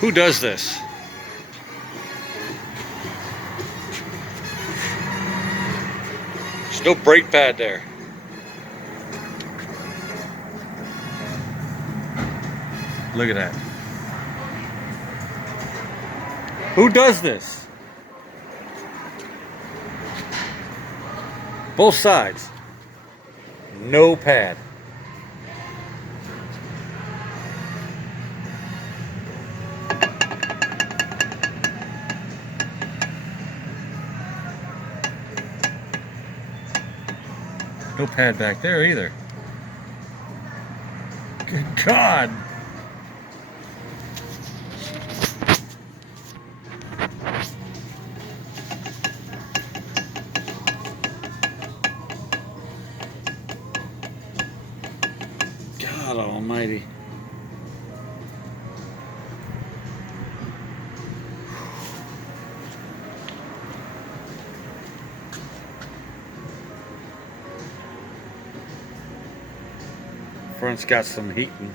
Who does this? There's no brake pad there. Look at that. Who does this? Both sides. No pad. No pad back there either. Good God. God almighty. Front's got some heating.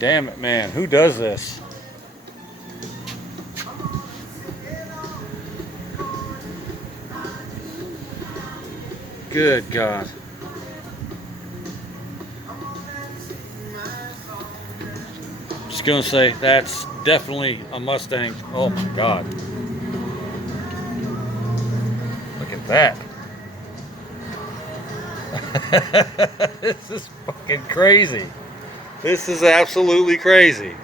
Damn it, man. Who does this? Good God. Just gonna say that's definitely a Mustang. Oh my God. Look at that. This is fucking crazy. This is absolutely crazy.